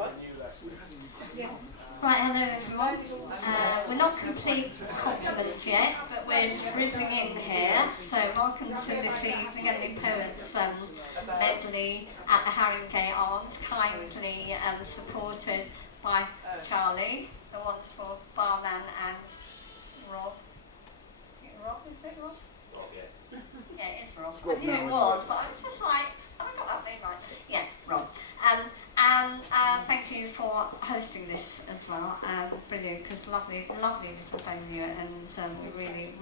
Right, hello everyone. We're not complete compliments yet, but we're dribbling in here. So welcome to this evening Harringay Poets medley at the Harringay Arms, kindly supported by Charlie, the wonderful barman, and Rob. Rob, is it Rob? Rob, yeah. Yeah, it is Rob. I knew it was, but I was just like, have I got that name right? Yeah, Rob. And thank you for hosting this as well. Brilliant, because lovely little venue, and we really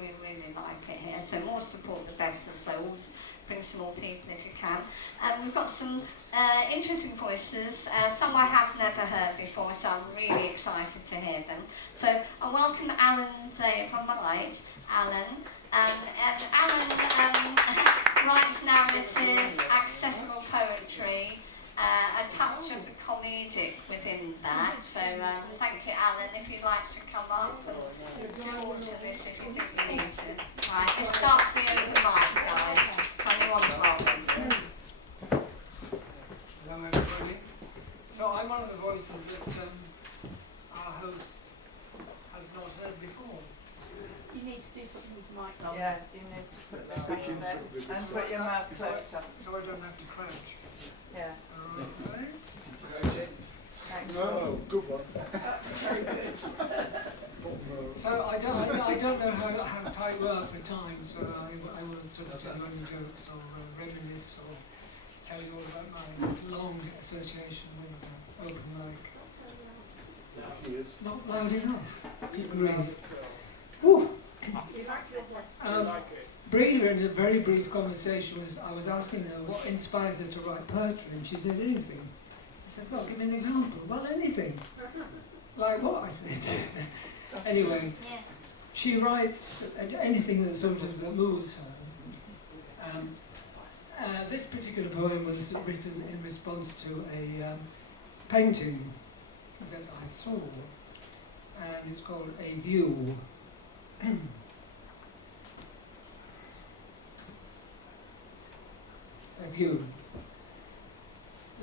like it here. So more support the better. So always bring some more people if you can. We've got some interesting voices. Some I have never heard before, so I'm really excited to hear them. So I welcome Alan Day, if I'm right, Alan. And Alan writes narrative, accessible poetry, a touch of the comedic within that. So thank you, Alan. If you'd like to come up and talk to this if you think you need to. Right, it starts the open mic, guys. Anyone's welcome. Hello everybody. So I'm one of the voices that our host has not heard before. You need to do something with the mic, Tom. Yeah, you need to put the mic in there and put your mouth close up. So I don't have to crouch. Yeah. Alright. Thanks. No, good one. Very good. So I don't know how tight we are for time, so I won't sort of tell you any jokes or reminisce or tell you all about my long association with open mic. Not loud enough. Really. Whew. Breeder, in a very brief conversation, I was asking her what inspires her to write poetry, and she said anything. I said, well, give me an example. Well, anything. Like what? I said. Anyway, she writes anything that sort of moves her. This particular poem was written in response to a painting that I saw, and it's called A View. A view.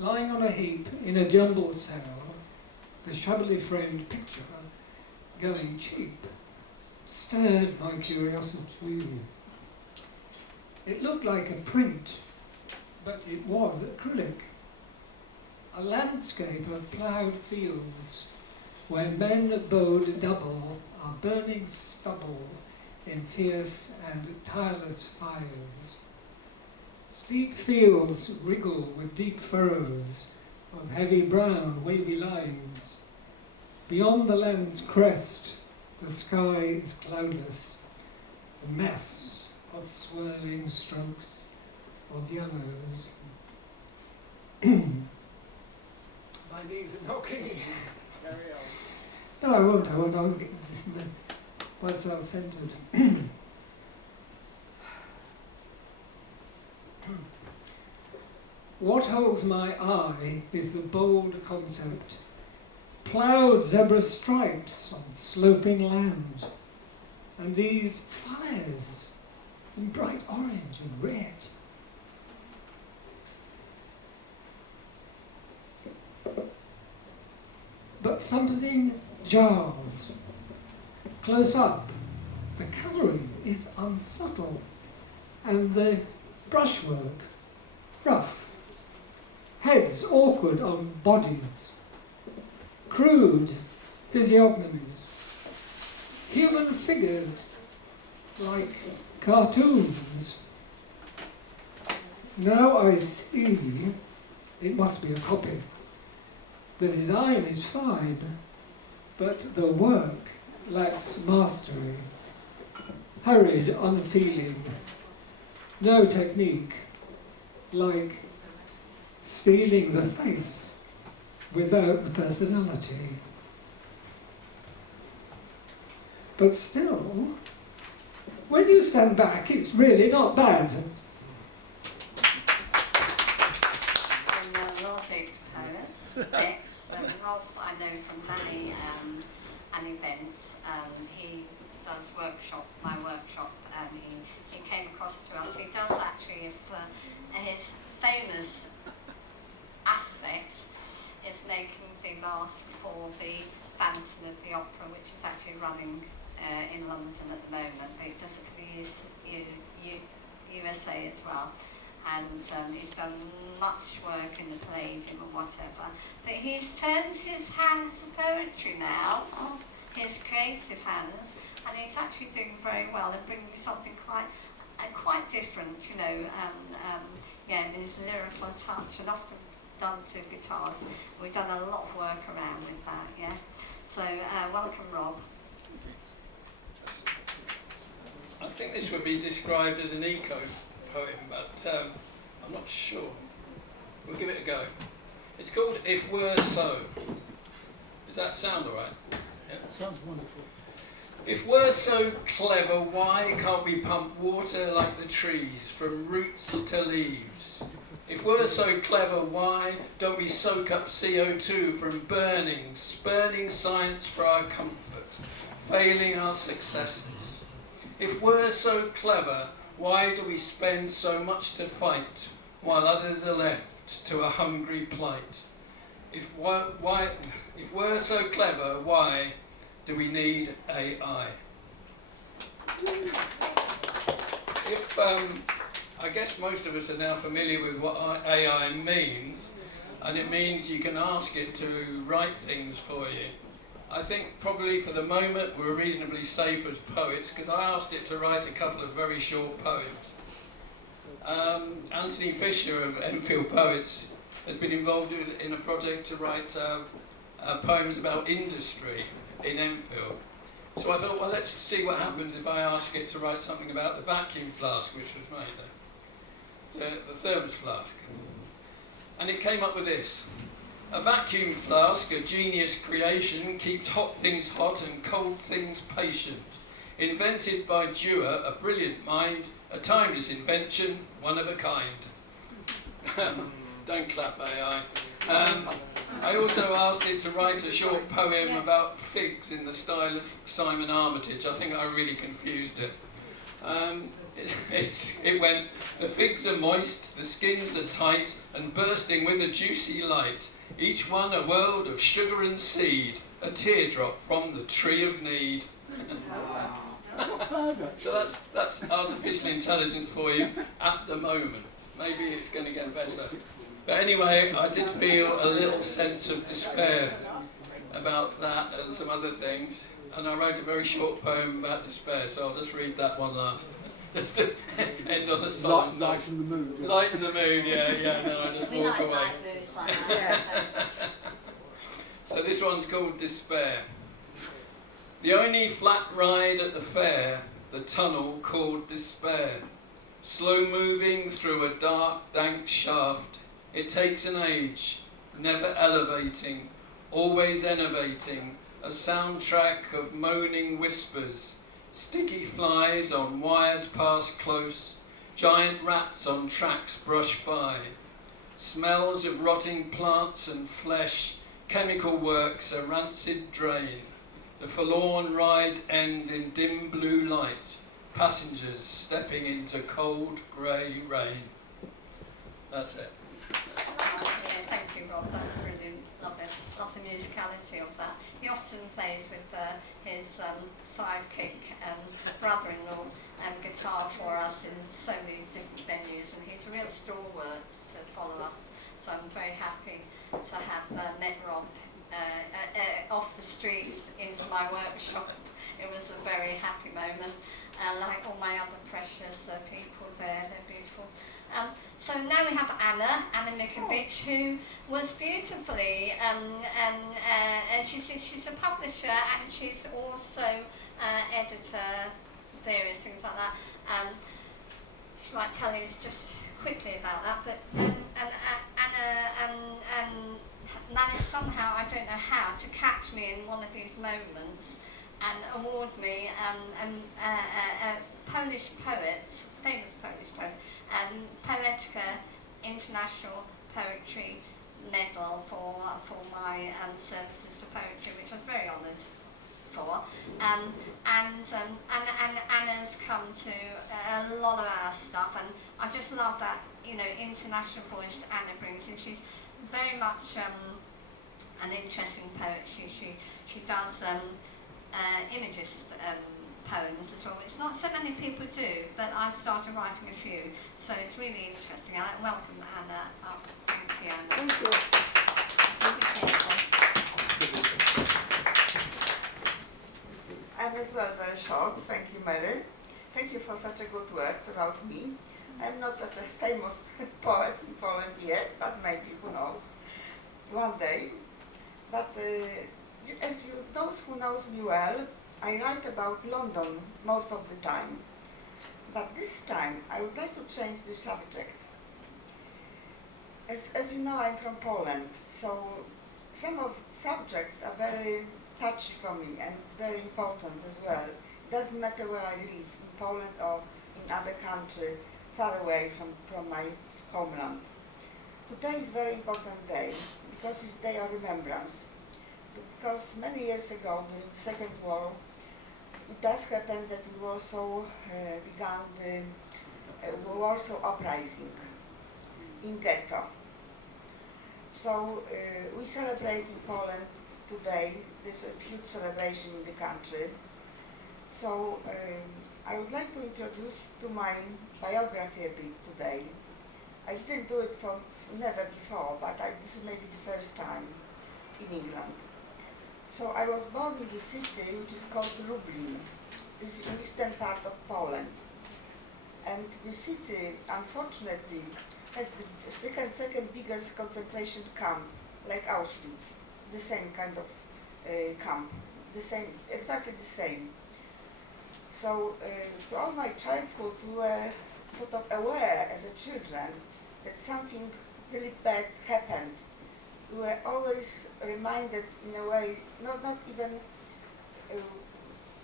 Lying on a heap in a jumble cell, the shabbily framed picture, going cheap, stirred my curiosity. It looked like a print, but it was acrylic. A landscape of ploughed fields, where men bowed double are burning stubble in fierce and tireless fires. Steep fields wriggle with deep furrows of heavy brown wavy lines. Beyond the land's crest, the sky is cloudless, a mess of swirling strokes of yellows. My knees are knocking. Carry on. No, I won't. I'll get myself centered. What holds my eye is the bold concept. Ploughed zebra stripes on sloping land. And these fires in bright orange and red. But something jars. Close up, the colouring is unsubtle, and the brushwork rough. Heads awkward on bodies, crude physiognomies, human figures like cartoons. Now I see it must be a copy. The design is fine, but the work lacks mastery. Hurried, unfeeling, no technique, like stealing the face without the personality. But still, when you stand back, it's really not bad. Melodic poets. Rob, I know from many an event. He does my workshop. He came across to us. He does actually, his famous aspect is making the cast for the Phantom of the Opera, which is actually running in London at the moment, but it does it for the USA as well. And he's done much work in the Palladium and whatever. But he's turned his hand to poetry now, his creative hands, and he's actually doing very well and bringing something quite different, you know, his lyrical touch, and often done to guitars. We've done a lot of work around with that, yeah. So welcome, Rob. I think this would be described as an eco poem, but I'm not sure. We'll give it a go. It's called If Were So. Does that sound alright? Yeah. Sounds wonderful. If we're so clever, why can't we pump water like the trees, from roots to leaves? If we're so clever, why don't we soak up CO2 from burning, spurning science for our comfort, failing our successes? If we're so clever, why do we spend so much to fight, while others are left to a hungry plight? If we're so clever, why do we need AI? I guess most of us are now familiar with what AI means, and it means you can ask it to write things for you. I think probably for the moment we're reasonably safe as poets, because I asked it to write a couple of very short poems. Anthony Fisher of Enfield Poets has been involved in a project to write poems about industry in Enfield. So I thought, well, let's see what happens if I ask it to write something about the vacuum flask which was made there, the thermos flask. And it came up with this. A vacuum flask, a genius creation, keeps hot things hot and cold things patient. Invented by Dewar, a brilliant mind, a timeless invention, one of a kind. Don't clap, AI. I also asked it to write a short poem about figs in the style of Simon Armitage. I think I really confused it. It went, the figs are moist, the skins are tight, and bursting with a juicy light. Each one a world of sugar and seed, a teardrop from the tree of need. So that's artificial intelligence for you at the moment. Maybe it's going to get better. But anyway, I did feel a little sense of despair about that and some other things. And I wrote a very short poem about despair, so I'll just read that one last. Just to end on a song. Lighten the mood. Yeah. Lighten the mood, yeah, and then I just We walk like away. light moods like that. So this one's called Despair. The only flat ride at the fair, the tunnel called Despair. Slow moving through a dark, dank shaft. It takes an age, never elevating, always innovating, a soundtrack of moaning whispers, sticky flies on wires pass close, giant rats on tracks brush by, smells of rotting plants and flesh, chemical works, a rancid drain, the forlorn ride end in dim blue light, passengers stepping into cold grey rain. That's it. Yeah, thank you, Rob. That's brilliant. Love it. Love the musicality of that. He often plays with his sidekick and brother-in-law guitar for us in so many different venues, and he's a real stalwart to follow us. So I'm very happy to have met Rob off the streets into my workshop. It was a very happy moment. Like all my other precious people there, they're beautiful. So now we have Anna Mikiewicz, who was beautifully, she's a publisher and she's also editor, various things like that. She might tell you just quickly about that, but Anna managed somehow, I don't know how, to catch me in one of these moments and award me a Polish poet, famous Polish poet, Poetica International Poetry Medal for my services to poetry, which I was very honoured for. And Anna's come to a lot of our stuff, and I just love that, you know, international voice Anna brings in. She's very much an interesting poet. She does imagist poems as well, which not so many people do, but I've started writing a few, so it's really interesting. I welcome Anna up. Thank you, Anna. Thank you. Be careful. I'm as well very short. Thank you, Mary. Thank you for such a good words about me. I'm not such a famous poet in Poland yet, but maybe, who knows, one day. But as those who knows me well, I write about London most of the time. But this time, I would like to change the subject. As you know, I'm from Poland, so some of the subjects are very touchy for me and very important as well. It doesn't matter where I live, in Poland or in other country, far away from my homeland. Today is a very important day, because it's Day of Remembrance. Because many years ago, during the Second War, it does happen that in Warsaw began the Warsaw Uprising in ghetto. So we celebrate in Poland today. There's a huge celebration in the country. So I would like to introduce to my biography a bit today. I didn't do it never before, but this is maybe the first time in England. So I was born in the city which is called Lublin. This is the eastern part of Poland. And the city, unfortunately, has the second biggest concentration camp, like Auschwitz. The same kind of camp, exactly the same. So to all my childhood, we were sort of aware as a children that something really bad happened. We were always reminded in a way, not even,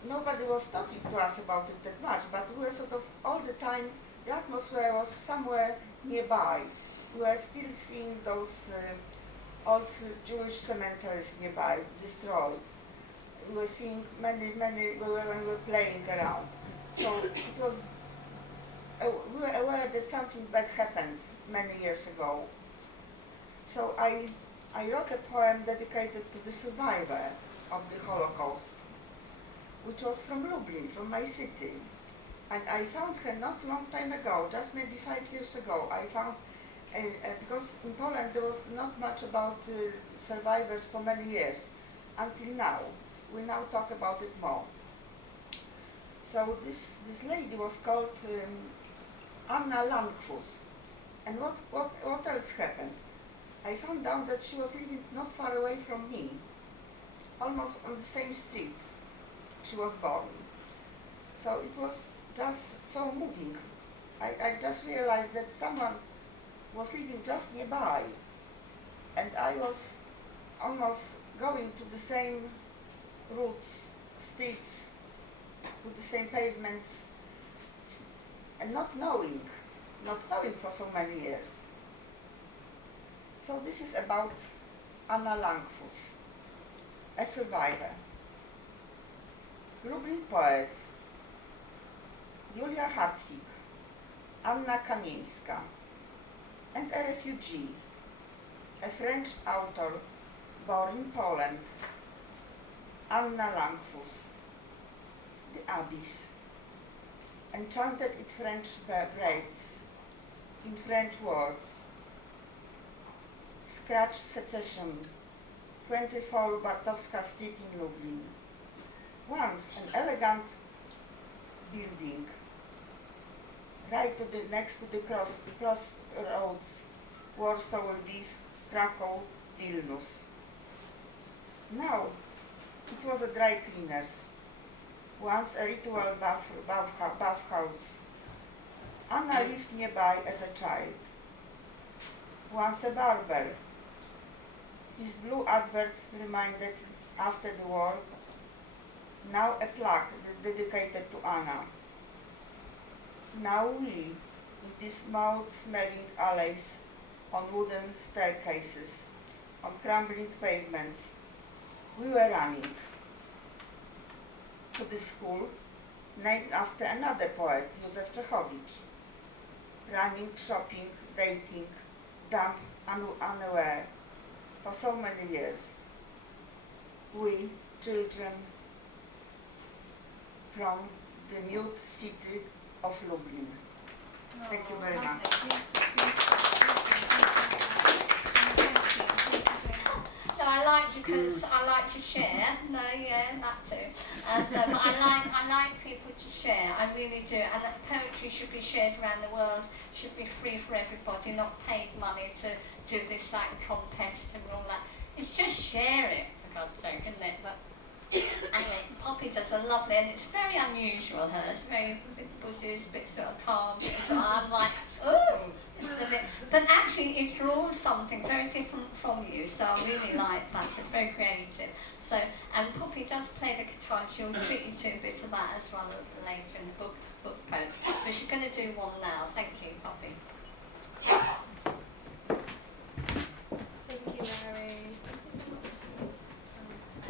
nobody was talking to us about it that much, but we were sort of all the time, the atmosphere was somewhere nearby. We were still seeing those old Jewish cemeteries nearby, destroyed. We were seeing many, when we were playing around. So it was, we were aware that something bad happened many years ago. So I wrote a poem dedicated to the survivor of the Holocaust, which was from Lublin, from my city. And I found her not a long time ago, just maybe 5 years ago. I found, because in Poland there was not much about survivors for many years, until now. We now talk about it more. So this lady was called Anna Landquist. And what else happened? I found out that she was living not far away from me, almost on the same street she was born. So it was just so moving. I just realized that someone was living just nearby, and I was almost going to the same routes, streets, to the same pavements, and not knowing for so many years. So this is about Anna Landquist, a survivor. Lublin Poets, Julia Hartwig, Anna Kamieńska, and a refugee, a French author born in Poland, Anna Landquist, The Abyss, enchanted in French braids, in French words, Scratch Secession, 24 Bartowska Street in Lublin. Once an elegant building, right next to the crossroads, Warsaw, Lviv, Krakow, Vilnius. Now it was a dry cleaners, once a ritual bathhouse. Anna lived nearby as a child. Once a barber. His blue advert reminded after the war. Now a plaque dedicated to Anna. Now we, in these mouth-smelling alleys, on wooden staircases, on crumbling pavements, we were running to the school named after another poet, Józef Czechowicz. Running, shopping, dating, dumb, unaware, for so many years. we children from the mute city of Lublin. Thank you very much. No, I like because I like to share. No, yeah, that too. But I like people to share. I really do. And that poetry should be shared around the world. Should be free for everybody, not paid money to do this like competitive and all that. It's just share it, for God's sake, isn't it? But anyway, Poppy does a lovely, and it's very unusual. Hers, very Buddhist, a bit sort of calm. So I'm like, oh. But actually it draws something very different from you, so I really like that. It's very creative. So, and Poppy does play the guitar. She'll treat you to a bit of that as well later in the book post. But she's going to do one now. Thank you, Poppy. Thank you, Mary. Thank you so much.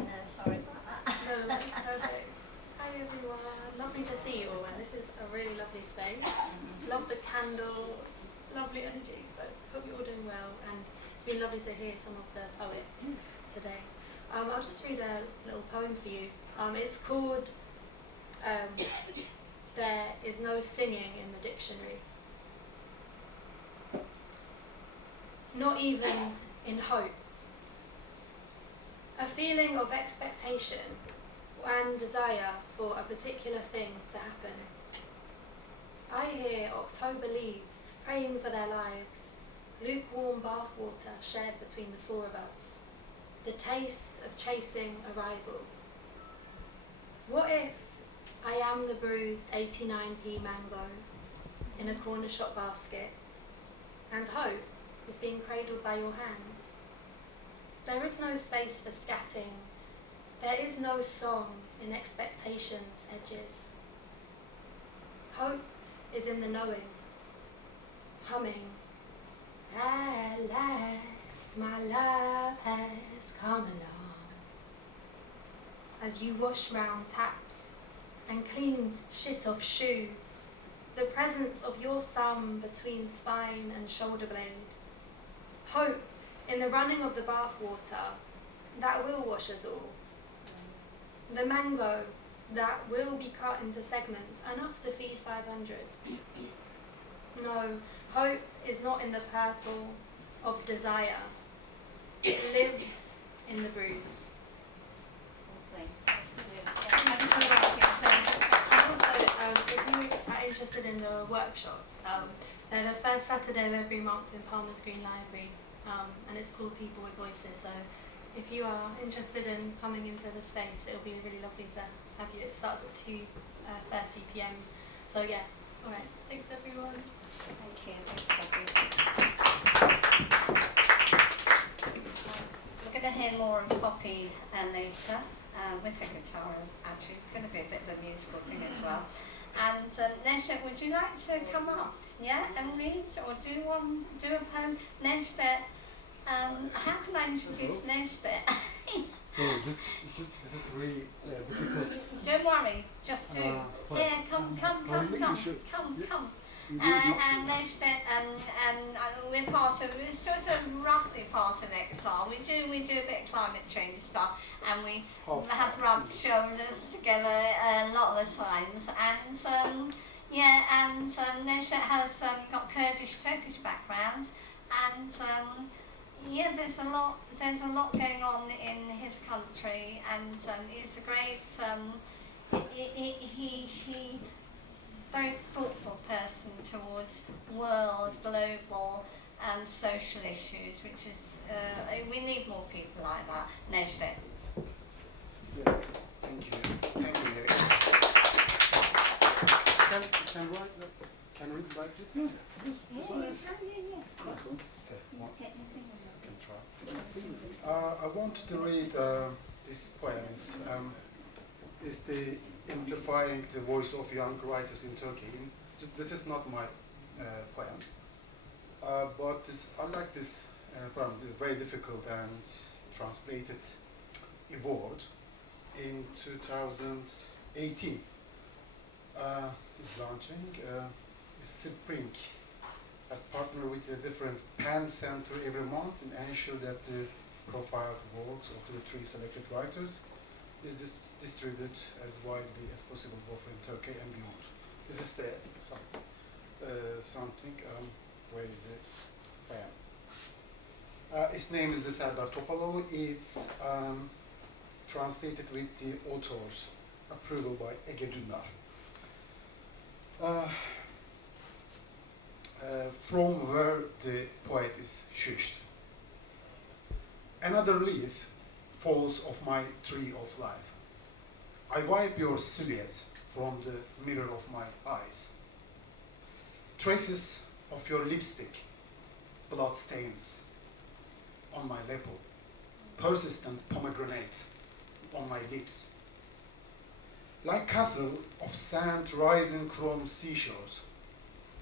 I know, sorry about that. No, that's perfect. Hi everyone. Lovely to see you all. And this is a really lovely space. Love the candles. Lovely energy, so hope you're all doing well, and it's been lovely to hear some of the poets today. I'll just read a little poem for you. It's called There Is No Singing in the Dictionary. Not even in hope. A feeling of expectation and desire for a particular thing to happen. I hear October leaves praying for their lives, lukewarm bathwater shared between the four of us, the taste of chasing arrival. What if I am the bruised 89p mango in a corner shop basket, and hope is being cradled by your hands? There is no space for scatting, there is no song in expectation's edges. Hope is in the knowing, humming, at last my love has come along. As you wash round taps and clean shit off shoe, the presence of your thumb between spine and shoulder blade. Hope in the running of the bathwater that will wash us all. The mango that will be cut into segments enough to feed 500. No, hope is not in the purple of desire. It lives in the bruise. And also, if you are interested in the workshops, they're the first Saturday of every month in Palmer's Green Library, and it's called People with Voices. So if you are interested in coming into the space, it'll be really lovely to have you. It starts at 2:30 p.m. So yeah, all right. Thanks everyone. Thank you. We're going to hear more of Poppy later with the guitar. Actually, it's going to be a bit of a musical thing as well. And Nejda, would you like to come up, yeah, and read or do a poem? Nejda, how can I introduce Nejda? So this is really difficult. Don't worry, just do. Yeah, come. And Nejda, and we're part of, we're sort of roughly part of Exile. We do a bit of climate change stuff, and we have rubbed shoulders together a lot of the times. And Nejda has got Kurdish, Turkish background, and there's a lot going on in his country, and he's a great he very thoughtful person towards world, global and social issues, which is we need more people like that. Nejda. Yeah, thank you, Mary. Can we read like this? So, can try. I wanted to read this poem. Is the amplifying the voice of young writers in Turkey. This is not my poem, but I like this poem. It's very difficult and translated in word in 2018. It's launching. It's Spring as partner with a different pen center every month and ensure that the profiled works of the three selected writers is distributed as widely as possible both in Turkey and beyond. This is the something. Where is the pen? His name is the Serdar Topalov. It's translated with the author's approval by Ege Dündar. From where the poet is shushed. Another leaf falls off my tree of life. I wipe your silhouette from the mirror of my eyes. Traces of your lipstick, blood stains on my lapel, persistent pomegranate on my lips. Like castle of sand rising from seashores,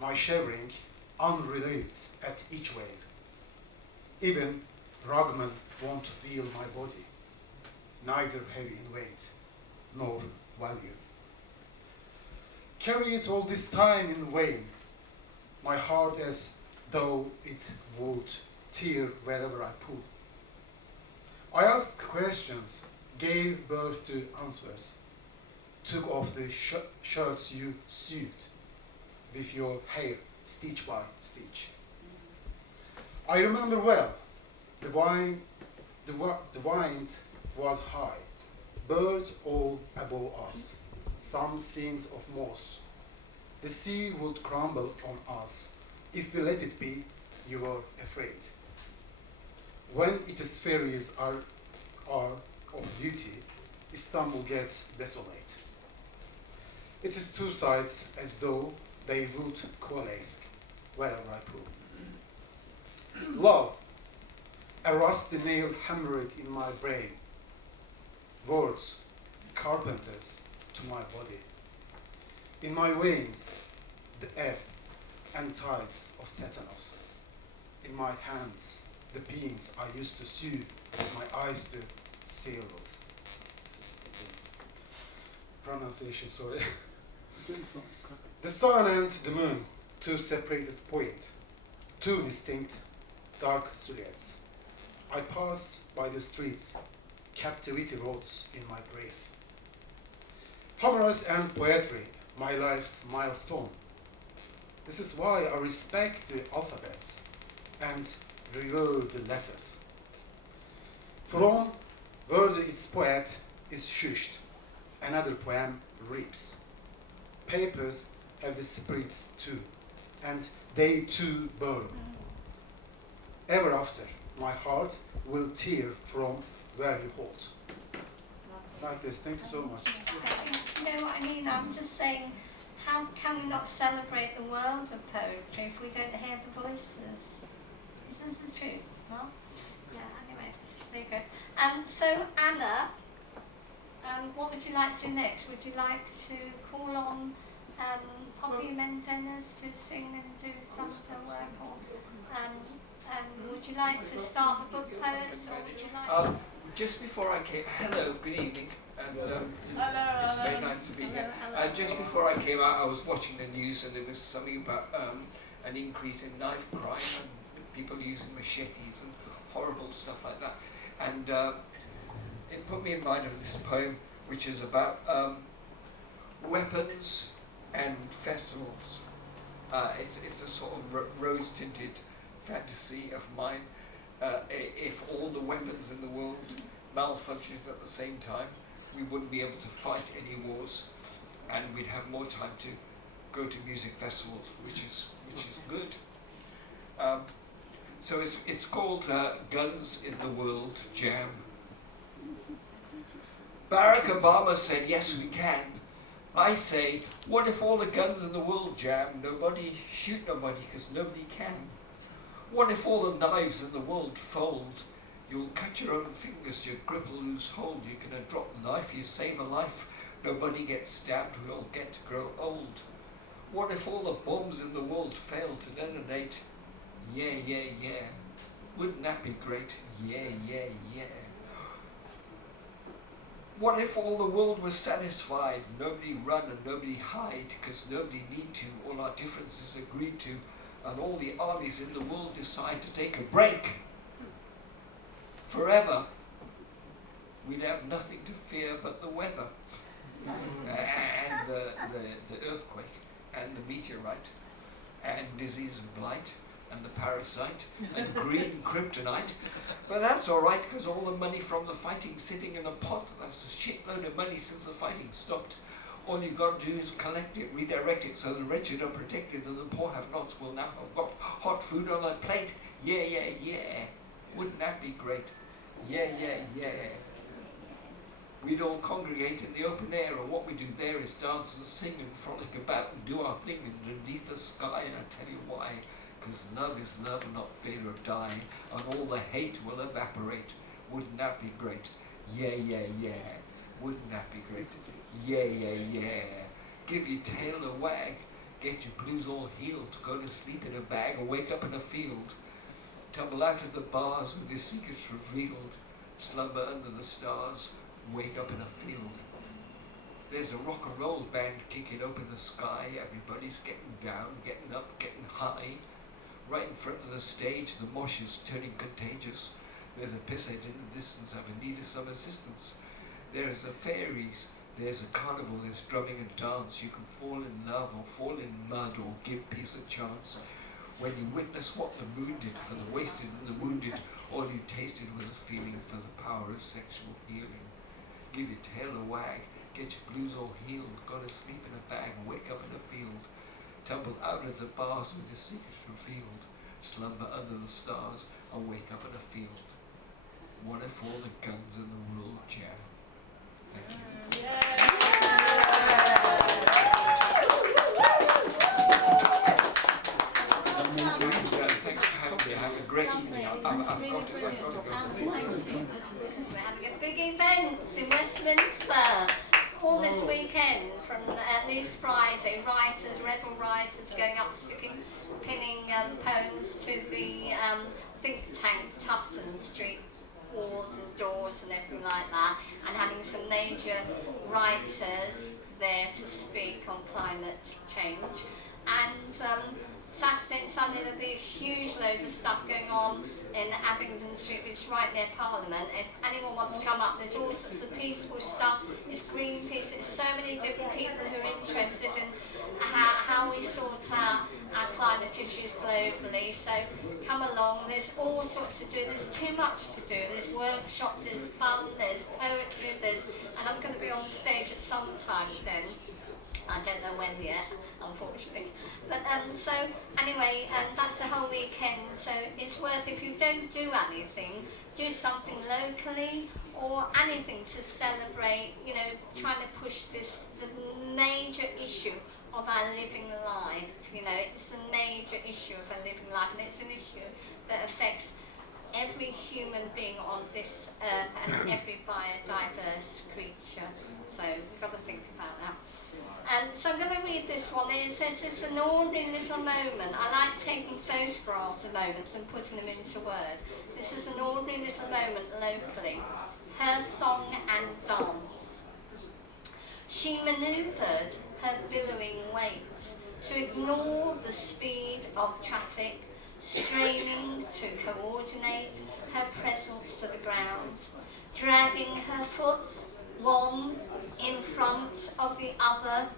my shivering unrelieved at each wave. Even rugmen won't deal my body, neither heavy in weight nor value. Carry it all this time in vain, my heart as though it would tear wherever I pull. I asked questions, gave birth to answers, took off the shirts you sewed with your hair stitch by stitch. I remember well, the wind was high, birds all above us, some seemed of moss. The sea would crumble on us. If we let it be, you were afraid. When its ferries are of duty, Istanbul gets desolate. It is two sides as though they would coalesce wherever I pull. Love, a rusty nail hammered in my brain. Words, carpenters to my body. In my veins, the ebb and tides of tetanus. In my hands, the pins I used to sew my eyes to seals. Pronunciation, sorry. The sun and the moon, two separate points, two distinct dark silhouettes. I pass by the streets, captivity roads in my grave. Humorous and poetry, my life's milestone. This is why I respect the alphabets and revere the letters. From where its poet is shushed, another poem reaps. Papers have the spirits too, and they too burn. Ever after, my heart will tear from where you hold. Like this, thank you so much. You know what I mean? I'm just saying, how can we not celebrate the world of poetry if we don't hear the voices? This is the truth, no? Yeah, anyway, there you go. So, Anna, what would you like to do next? Would you like to call on Poppy Mendenas to sing and do some of her work? Or, would you like to start the book poets, or would you like just before I came, hello, good evening, and it's very nice to be here. Just before I came out, I was watching the news, and there was something about an increase in knife crime and people using machetes and horrible stuff like that. And it put me in mind of this poem, which is about weapons and festivals. It's a sort of rose-tinted fantasy of mine. If all the weapons in the world malfunctioned at the same time, we wouldn't be able to fight any wars, and we'd have more time to go to music festivals, which is good. So it's called Guns in the World Jam. Barack Obama said, yes, we can. I say, what if all the guns in the world jam, nobody shoot nobody because nobody can? What if all the knives in the world fold? You'll cut your own fingers, your grip will lose hold. You're going to drop the knife, you save a life. Nobody gets stabbed, we all get to grow old. What if all the bombs in the world fail to detonate? Yeah, yeah, yeah. Wouldn't that be great? Yeah, yeah, yeah. What if all the world was satisfied? Nobody run and nobody hide, because nobody need to. All our differences agreed to. And all the armies in the world decide to take a break. For forever, we'd have nothing to fear but the weather, and the earthquake, and the meteorite, and disease and blight, and the parasite, and green kryptonite. But that's all right, because all the money from the fighting's sitting in a pot. That's a shitload of money since the fighting stopped. All you've got to do is collect it, redirect it, so the wretched are protected and the poor have-nots will now have got hot food on their plate. Yeah, yeah, yeah. Wouldn't that be great? Yeah, yeah, yeah. We'd all congregate in the open air, and what we do there is dance and sing and frolic about and do our thing underneath the sky, and I'll tell you why. Because love is love and not fear or die, and all the hate will evaporate. Wouldn't that be great? Yeah, yeah, yeah. Wouldn't that be great? Yeah, yeah, yeah. Give your tail a wag, get your blues all healed, go to sleep in a bag or wake up in a field. Tumble out of the bars with your secrets revealed, slumber under the stars, wake up in a field. There's a rock and roll band kicking open the sky, everybody's getting down, getting up, getting high. Right in front of the stage, the mosh is turning contagious. There's a pisshead in the distance, I've needed some assistance. There's the fairies, there's a carnival, there's drumming and dance. You can fall in love or fall in mud or give peace a chance. When you witness what the moon did for the wasted and the wounded, all you tasted was a feeling for the power of sexual healing. Give your tail a wag, get your blues all healed, go to sleep in a bag and wake up in a field. Tumble out of the bars with your secrets revealed, slumber under the stars and wake up in a field. What if all the guns in the world jam? Thank you. Thanks for having me. Have a great evening. I've got to go. We're having a big event in Westminster all this weekend, from at least Friday. Writers, rebel writers, going up, pinning poems to the think tank, Tufton Street walls and doors and everything like that, and having some major writers there to speak on climate change. And Saturday and Sunday there'll be a huge load of stuff going on in Abingdon Street, which is right near Parliament. If anyone wants to come up, there's all sorts of peaceful stuff. It's Greenpeace, it's so many different people who are interested in how we sort out our climate issues globally. So come along, there's all sorts to do, there's too much to do. There's workshops, there's fun, there's poetry, and I'm going to be on the stage at some time then. I don't know when yet, unfortunately. But so anyway, that's the whole weekend. So it's worth, if you don't do anything, do something locally or anything to celebrate, you know, trying to push this, the major issue of our living life. You know, it's the major issue of our living life, and it's an issue that affects every human being on this earth and every biodiverse creature. So we've got to think about that. So I'm going to read this one. It says, it's an ordinary little moment. I like taking photographs of moments and putting them into words. This is an ordinary little moment locally. Her song and dance. She manoeuvred her billowing weight to ignore the speed of traffic, straining to coordinate her presence to the ground, dragging her foot one in front of the other.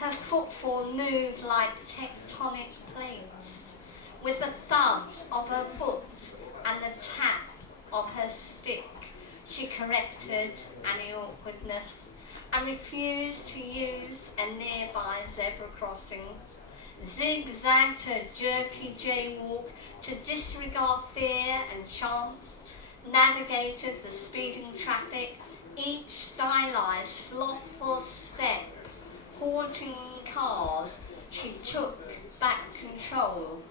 Her footfall moved like tectonic plates, with the thud of her foot and the tap of her stick. She corrected any awkwardness and refused to use a nearby zebra crossing, zigzagged her jerky jaywalk to disregard fear and chance, navigated the speeding traffic, each stylized, slothful step, haunting cars. She took back control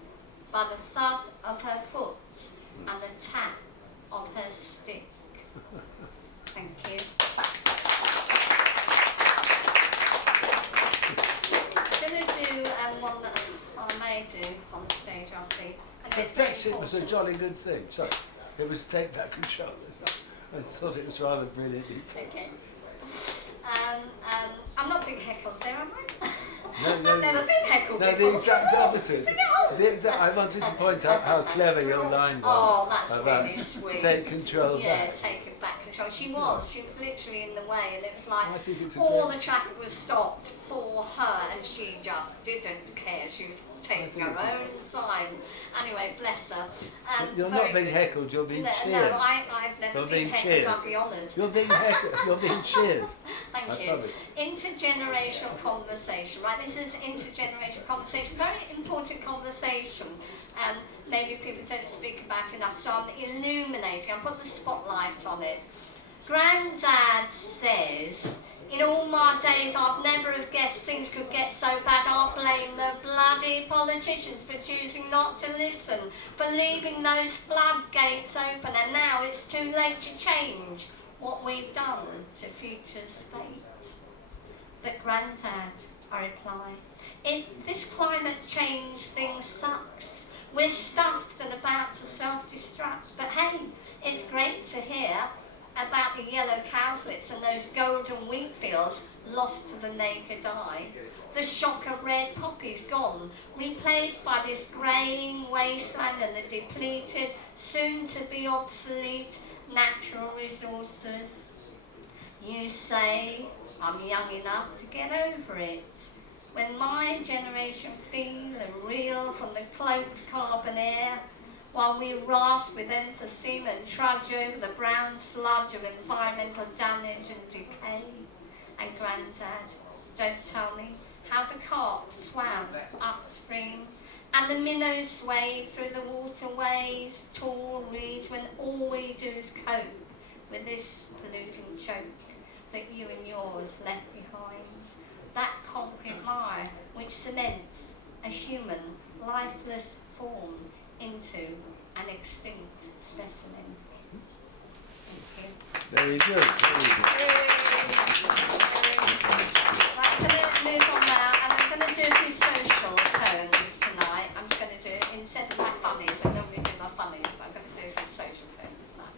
by the thud of her foot and the tap of her stick. Thank you. I'm going to do one that I may do on the stage, I'll see. But Brexit was a jolly good thing, so it was take back control. I thought it was rather brilliant. Okay. I'm not being heckled there, am I? I've never been heckled No, before. the exact opposite. Bring it on. The exact. I wanted to point out how clever your line was. Oh, that's about really sweet. take control Yeah, back. taking back control. She was literally in the way, and it was like I think it's a all great- the traffic was stopped for her, and she just didn't care. She was taking her own time. Anyway, bless her. You're very not being good. heckled, you're being cheered. No, I've never You're been being heckled. cheered. I'd be honoured. You're being heckled, you're being cheered. Thank I you. promise. Intergenerational conversation, right? This is intergenerational conversation, very important conversation. Maybe people don't speak about enough, so I'm illuminating, I'm putting the spotlight on it. Grandad says, in all my days I've never have guessed things could get so bad. I blame the bloody politicians for choosing not to listen, for leaving those floodgates open, and now it's too late to change what we've done to future's fate. But Grandad, I reply, this climate change thing sucks. We're stuffed and about to self-destruct, but hey, it's great to hear about the yellow cowslips and those golden wheat fields lost to the naked eye. The shock of red poppies gone, replaced by this greying wasteland and the depleted, soon-to-be obsolete natural resources. You say I'm young enough to get over it. When my generation feel and reel from the cloaked carbon air, while we rasp with emphysema and trudge over the brown sludge of environmental damage and decay. And Grandad, don't tell me how the carp swam upstream and the minnows swayed through the waterways, tall reeds, when all we do is cope with this polluting choke that you and yours left behind. That concrete mire which cements a human, lifeless form into an extinct specimen. Thank you. Very good. Very good. Right, I'm going to move on now, and I'm going to do a few social poems tonight. I'm going to do, instead of my funnies, I normally do my funnies, but I'm going to do a few social poems tonight.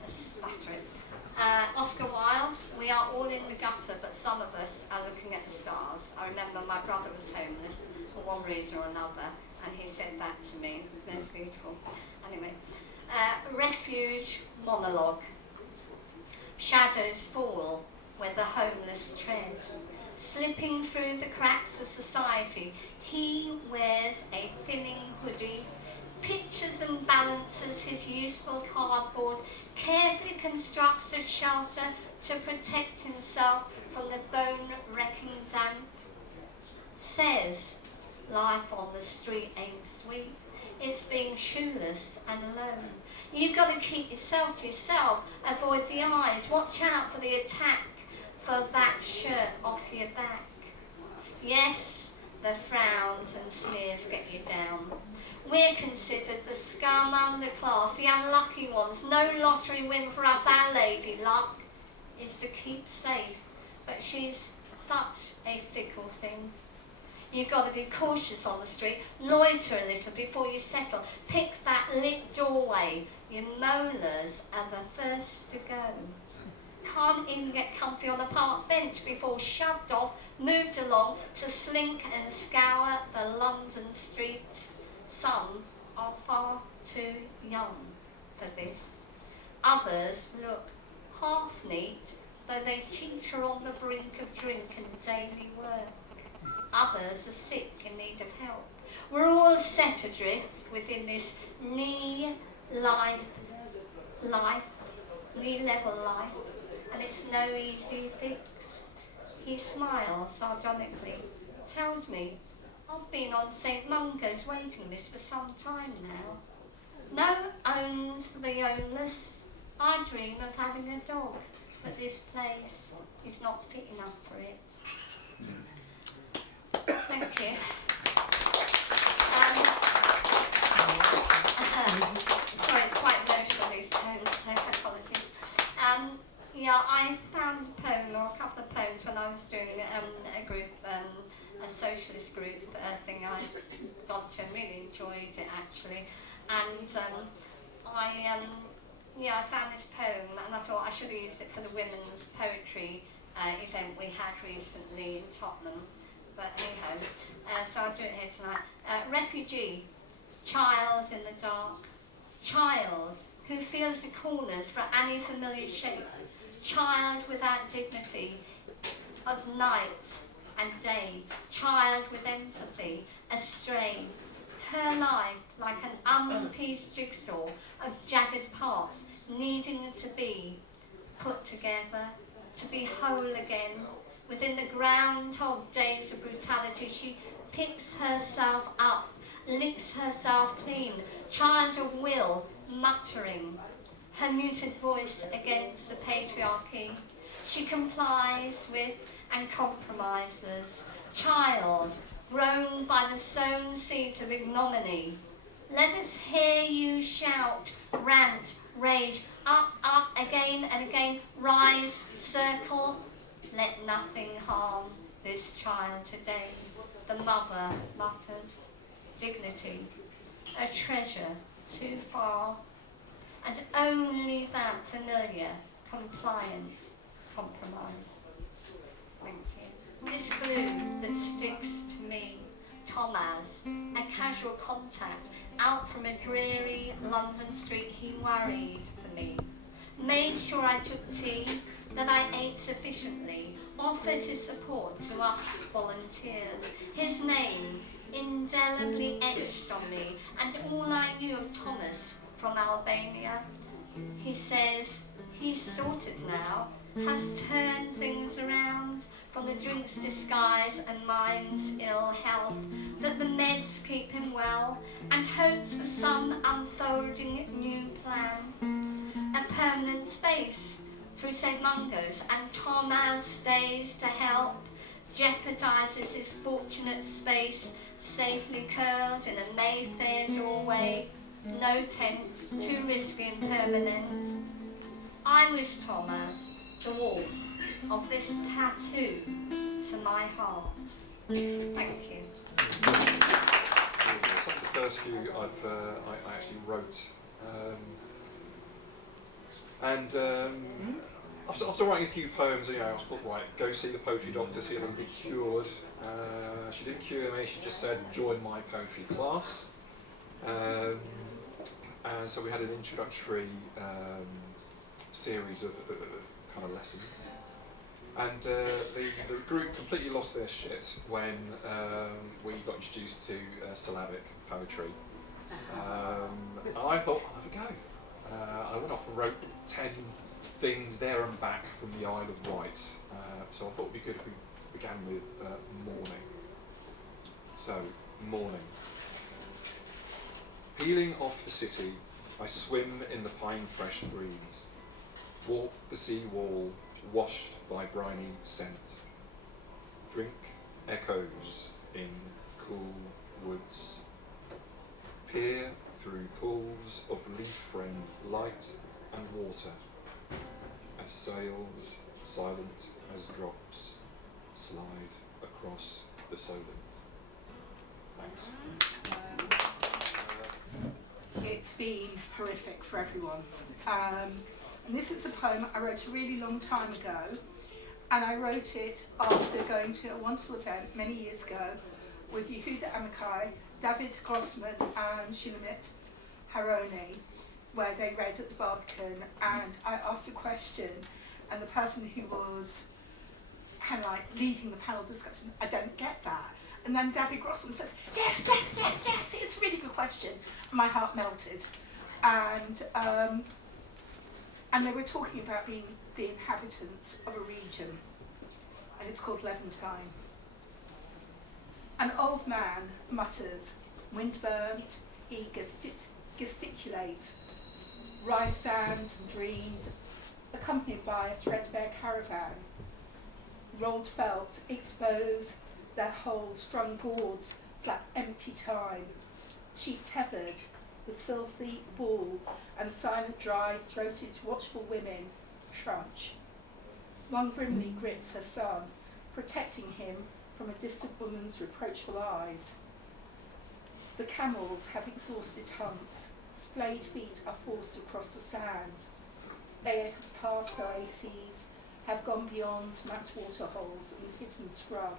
Let's spatter it. Oscar Wilde, we are all in the gutter, but some of us are looking at the stars. I remember my brother was homeless for one reason or another, and he said that to me. It was most beautiful. Anyway, refuge monologue. Shadows fall where the homeless tread. Slipping through the cracks of society, he wears a thinning hoodie, pitches and balances his useful cardboard, carefully constructs a shelter to protect himself from the bone-wrecking damp. Says, life on the street ain't sweet. It's being shoeless and alone. You've got to keep yourself to yourself, avoid the eyes, watch out for the attack, for that shirt off your back. Yes, the frowns and sneers get you down. We're considered the scum underclass, the unlucky ones. No lottery win for us, our lady luck is to keep safe, but she's such a fickle thing. You've got to be cautious on the street, loiter a little before you settle, pick that lit doorway, your molars are the first to go. Can't even get comfy on the park bench before shoved off, moved along to slink and scour the London streets. Some are far too young for this. Others look half neat, though they teeter on the brink of drink and daily work. Others are sick and need of help. We're all set adrift within this knee-level life, and it's no easy fix. He smiles sardonically, tells me I've been on St Mungo's waiting list for some time now. No owns for the ownless. I dream of having a dog, but this place is not fit enough for it. Thank you. Sorry, it's quite emotional, these poems, so apologies. Yeah, I found a poem, or a couple of poems, when I was doing a group, a socialist group thing I got to, and really enjoyed it actually. And I found this poem, and I thought I should have used it for the women's poetry event we had recently in Tottenham. but anyhow, so I'll do it here tonight. Refugee, child in the dark, child who feels the corners for any familiar shape, child without dignity of night and day, child with empathy, astray, her life like an unpieced jigsaw of jagged parts needing to be put together, to be whole again. Within the groundhog days of brutality, she picks herself up, licks herself clean, child of will, muttering, her muted voice against the patriarchy. She complies with and compromises, child, grown by the sown seeds of ignominy. Let us hear you shout, rant, rage, up, again and again, rise, circle. Let nothing harm this child today. The mother mutters, dignity, a treasure too far, and only that familiar, compliant compromise. Thank you. This glue that sticks to me, Thomas, a casual contact, out from a dreary London street, he worried for me. Made sure I took tea, that I ate sufficiently, offered his support to us volunteers. His name indelibly etched on me, and all I knew of Thomas from Albania. He says he's sorted now, has turned things around, from the drink's disguise and mind's ill health, that the meds keep him well, and hopes for some unfolding new plan. A permanent space through St. Mungo's, and Thomas stays to help, jeopardizes his fortunate space, safely curled in a Mayfair doorway, no tent, too risky and permanent. I wish Thomas the warmth of this tattoo to my heart. Thank you. Some of the first few I actually wrote. After writing a few poems, I was thought, right, go see the poetry doctor, see if I can be cured. She didn't cure me, she just said, join my poetry class. And so we had an introductory series of kind of lessons. And the group completely lost their shit when we got introduced to syllabic poetry. And I thought, I'll have a go. I went off and wrote 10 things there and back from the Isle of Wight. So I thought it would be good if we began with morning. So, morning. Peeling off the city, I swim in the pine-fresh breeze. Walk the sea wall, washed by briny scent. Drink echoes in cool woods. Peer through pools of leaf-framed light and water, as sails, silent as drops, slide across the Solent. Thanks. It's been horrific for everyone. And this is a poem I wrote a really long time ago, and I wrote it after going to a wonderful event many years ago with Yehuda Amikai, David Grossman and Shulamit Haroni, where they read at the Barbican, and I asked a question, and the person who was kind of like leading the panel discussion, I don't get that. And then David Grossman said, yes, it's a really good question. And my heart melted. And they were talking about being the inhabitants of a region, and it's called Levantine. An old man mutters, wind-burnt, he gesticulates, rice sands and dreams, accompanied by a threadbare caravan. Rolled felts expose their holes, strung gourds, flat empty time, sheep tethered with filthy wool, and silent, dry-throated, watchful women trudge. One grimly grips her son, protecting him from a distant woman's reproachful eyes. The camels have exhausted humps, splayed feet are forced across the sand. They have passed oases, have gone beyond mapped water holes and hidden scrub.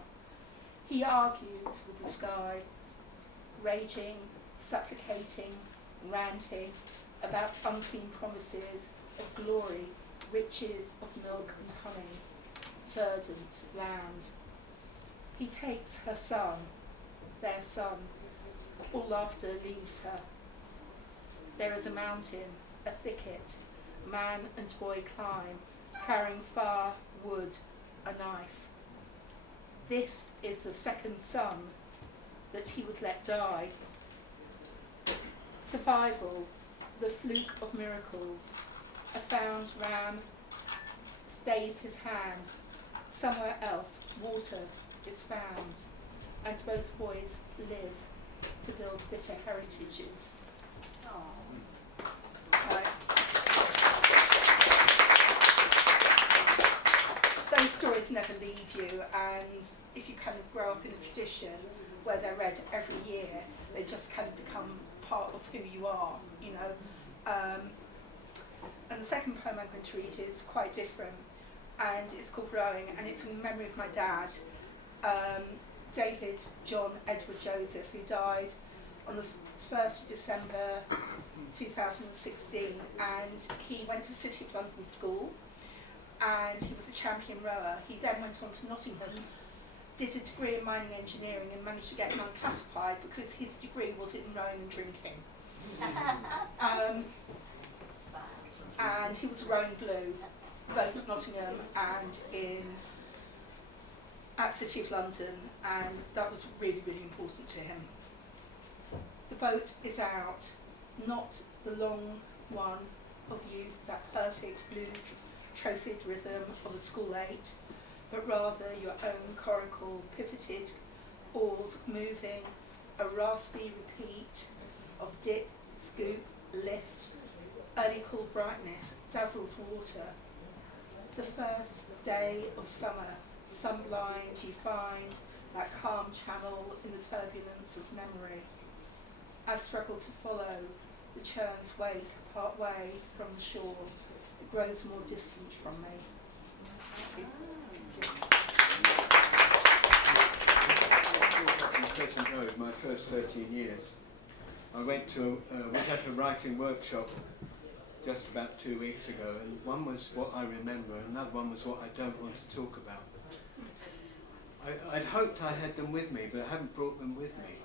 He argues with the sky, raging, supplicating, ranting about unseen promises of glory, riches of milk and honey, verdant land. He takes her son, their son. All laughter leaves her. There is a mountain, a thicket. Man and boy climb, carrying fire, wood, a knife. This is the second son that he would let die. Survival, the fluke of miracles. A found ram stays his hand. Somewhere else, water is found, and both boys live to build bitter heritages. Those stories never leave you, and if you kind of grow up in a tradition where they're read every year, they just kind of become part of who you are, you know. And the second poem I'm going to read is quite different, and it's called Rowing, and it's in memory of my dad, David John Edward Joseph, who died on the 1st of December 2016, and he went to City of London School, and he was a champion rower. He then went on to Nottingham, did a degree in mining engineering, and managed to get unclassified because his degree was in rowing and drinking. And he was a rowing blue, both at Nottingham and at City of London, and that was really, really important to him. The boat is out, not the long one of youth, that perfect blue trophied rhythm of a school 8, but rather your own coracle, pivoted oars moving, a raspy repeat of dip, scoop, lift, early cool brightness dazzles water. The first day of summer, sun-blind, you find that calm channel in the turbulence of memory. I struggle to follow, the churn's wake part way from the shore. It grows more distant from me. In Crescent Road, my first 13 years, I went to was at a writing workshop just about 2 weeks ago, and one was what I remember, and another one was what I don't want to talk about. I'd hoped I had them with me, but I haven't brought them with me.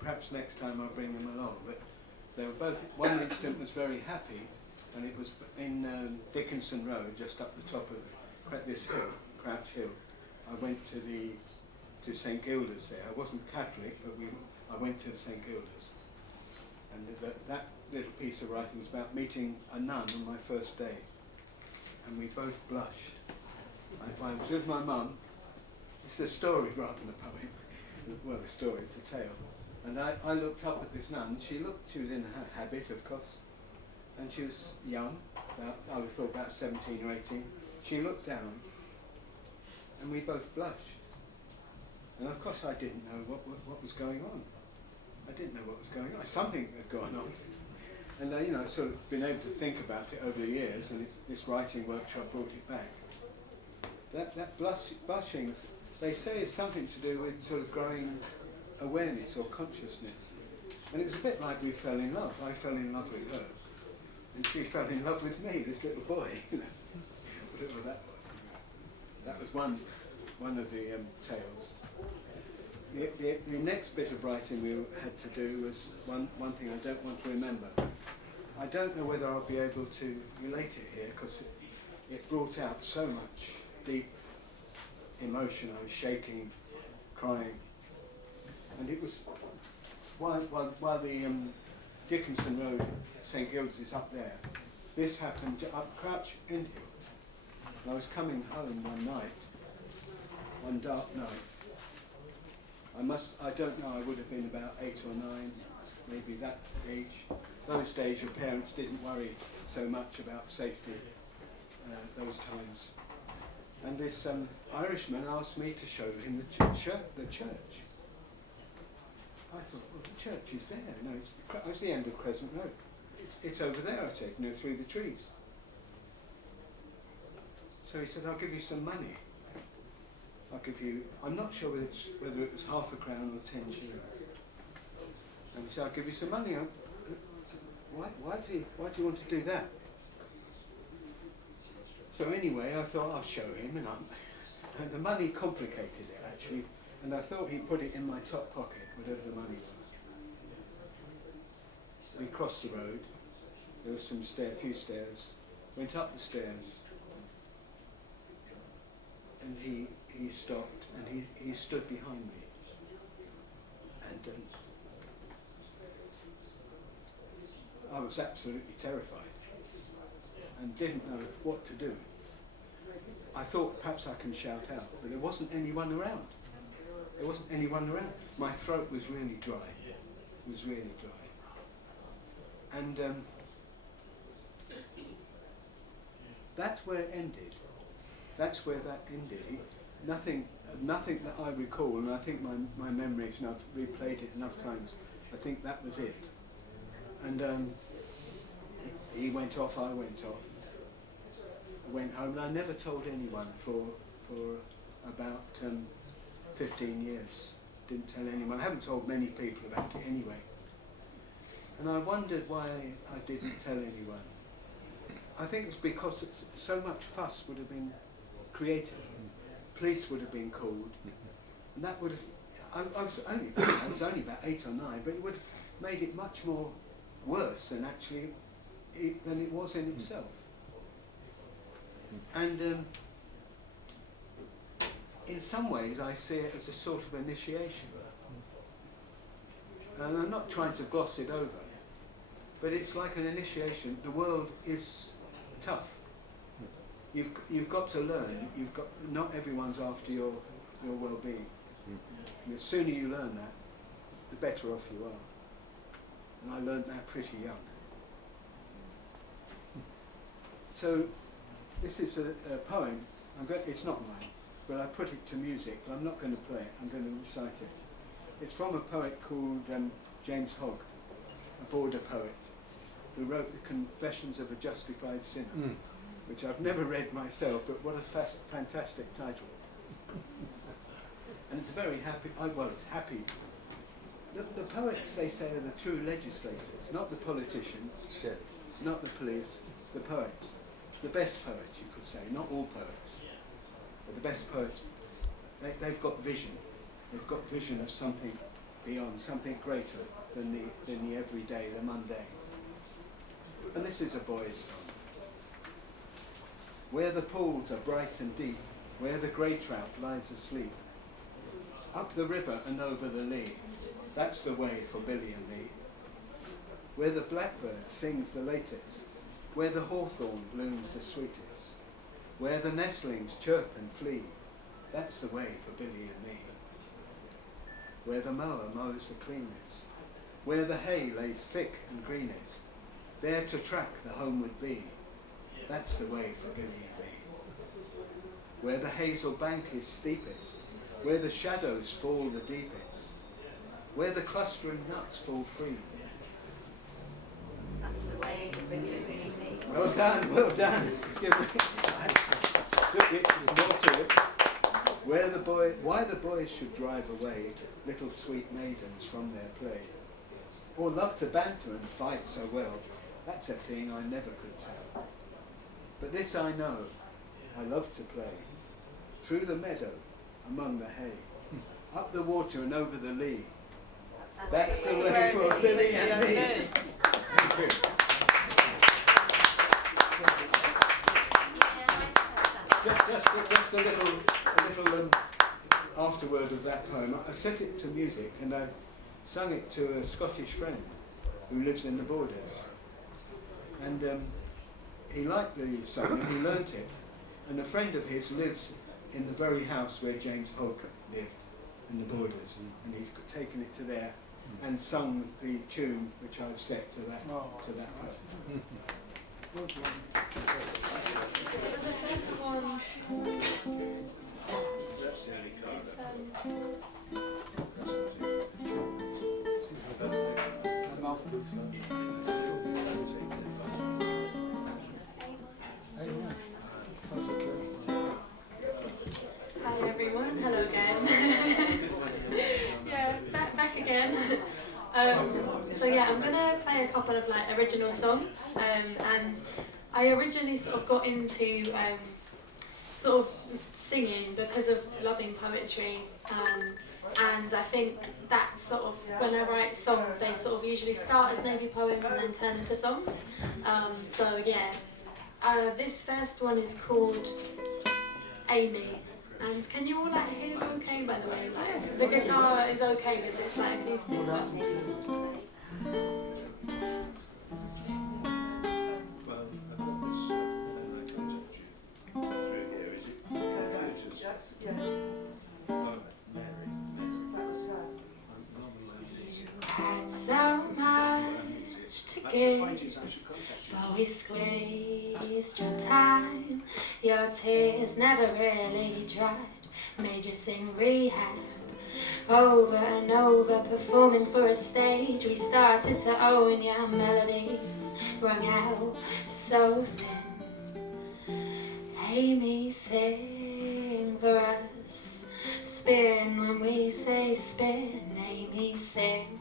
Perhaps next time I'll bring them along. But they were both. One incident was very happy, and it was in Dickinson Road, just up the top of this hill, Crouch Hill. I went to St Gilda's there. I wasn't Catholic, but I went to St Gilda's, and that little piece of writing was about meeting a nun on my first day, and we both blushed. I was with my mum. It's a story rather than a poem. Well, a story, it's a tale. And I looked up at this nun. She was in her habit, of course, and she was young, I would have thought about 17 or 18. She looked down, and we both blushed. And of course I didn't know what was going on. I didn't know what was going on. Something had gone on. And I've sort of been able to think about it over the years, and this writing workshop brought it back. That blushing, they say, is something to do with sort of growing awareness or consciousness. And it was a bit like we fell in love. I fell in love with her, and she fell in love with me, this little boy, whatever that was. That was one of the tales. The next bit of writing we had to do was one thing I don't want to remember. I don't know whether I'll be able to relate it here, because it brought out so much deep emotion. I was shaking, crying, and it was while the Dickinson Road at St Gilda's is up there. This happened up Crouch Enfield. And I was coming home one dark night. I don't know, I would have been about 8 or 9, maybe that age. Those days your parents didn't worry so much about safety, those times. And this Irishman asked me to show him the church. I thought, well, the church is there. No, it's the end of Crescent Road. It's over there, I said, through the trees. So he said, I'll give you some money. I'll give you, I'm not sure whether it was £0.50 or 10 shillings. And he said, I'll give you some money. Why do you want to do that? So anyway, I thought I'll show him, and the money complicated it actually, and I thought he put it in my top pocket, whatever the money was. We crossed the road, there was some few stairs, went up the stairs, and he stopped, and he stood behind me, and I was absolutely terrified and didn't know what to do. I thought perhaps I can shout out, but there wasn't anyone around. There wasn't anyone around. My throat was really dry. It was really dry. And that's where it ended. That's where that ended. Nothing that I recall, and I think my memories, and I've replayed it enough times, I think that was it. And he went off, I went off. I went home, and I never told anyone for about 15 years. Didn't tell anyone. I haven't told many people about it anyway. And I wondered why I didn't tell anyone. I think it's because so much fuss would have been created. Police would have been called, and that would have. I was only about 8 or 9, but it would have made it much more worse than actually than it was in itself. And in some ways, I see it as a sort of initiation. And I'm not trying to gloss it over, but it's like an initiation. The world is tough. You've got to learn. Not everyone's after your well-being. And the sooner you learn that, the better off you are. And I learned that pretty young. So this is a poem. It's not mine, but I put it to music. But I'm not going to play it. I'm going to recite it. It's from a poet called James Hogg, a border poet, who wrote The Confessions of a Justified Sinner, which I've never read myself, but what a fantastic title. And it's very happy, it's happy. The poets, they say, are the true legislators, not the politicians, not the police, the poets. The best poets, you could say, not all poets, but the best poets, they've got vision. They've got vision of something beyond, something greater than the everyday, the mundane. And this is a boy's song. Where the pools are bright and deep, where the grey trout lies asleep, up the river and over the lea, that's the way for Billy and me. Where the blackbird sings the latest, where the hawthorn blooms the sweetest, where the nestlings chirp and flee, that's the way for Billy and me. Where the mower mows the cleanest, where the hay lays thick and greenest, there to track the homeward bee, that's the way for Billy and me. Where the hazel bank is steepest, where the shadows fall the deepest, where the clustering nuts fall free. That's the way for Billy and me. Well done, well done. There's more to it. Why the boys should drive away little sweet maidens from their play, or love to banter and fight so well, that's a thing I never could tell. But this I know, I love to play, through the meadow, among the hay, up the water and over the lea. That's the way for Billy and me. Thank you. Just a little afterword of that poem. I set it to music and I sung it to a Scottish friend who lives in the Borders. And he liked the song and he learnt it. And a friend of his lives in the very house where James Hogg lived, in the Borders. And he's taken it to there and sung the tune which I've set to that poem. So the first one Hi everyone, original songs, and I originally sort of got into sort of singing because of loving poetry, and I think that sort of, when I write songs, they sort of usually start as maybe poems and then turn into songs. So yeah, this first one is called Amy. And can you all like hear okay, by the way? Like, the guitar is okay because it's like acoustic. Had so much to give, but we squeezed your time. Your tears never really dried, made you sing rehab over and over, performing for a stage. We started to own your melodies, rung out so thin. Amy, sing for us, spin when we say spin. Amy, sing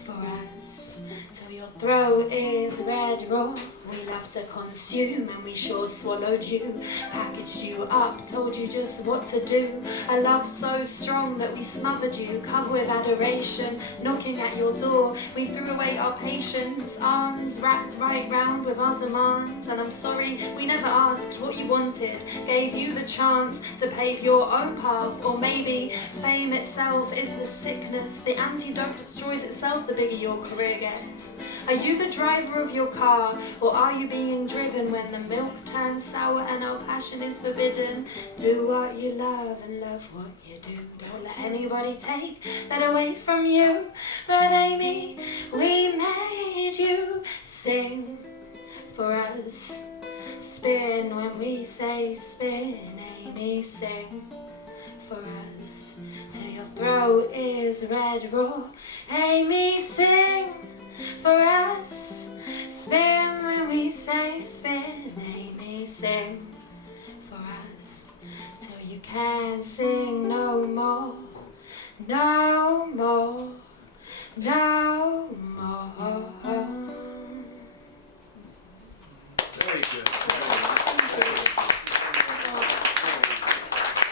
for us till your throat is red raw. We love to consume and we sure swallowed you, packaged you up, told you just what to do. A love so strong that we smothered you, covered with adoration, knocking at your door. We threw away our patience, arms wrapped right round with our demands. And I'm sorry we never asked what you wanted, gave you the chance to pave your own path. Or maybe fame itself is the sickness, the antidote destroys itself the bigger your career gets. Are you the driver of your car, or are you being driven when the milk turns sour and our passion is forbidden? Do what you love and love what you do. Don't let anybody take that away from you. But Amy, we made you sing for us. Spin when we say spin. Amy, sing for us till your throat is red raw. Amy, sing for us. Spin when we say spin. Amy, sing for us till you can't sing no more, no more, no more. Very good.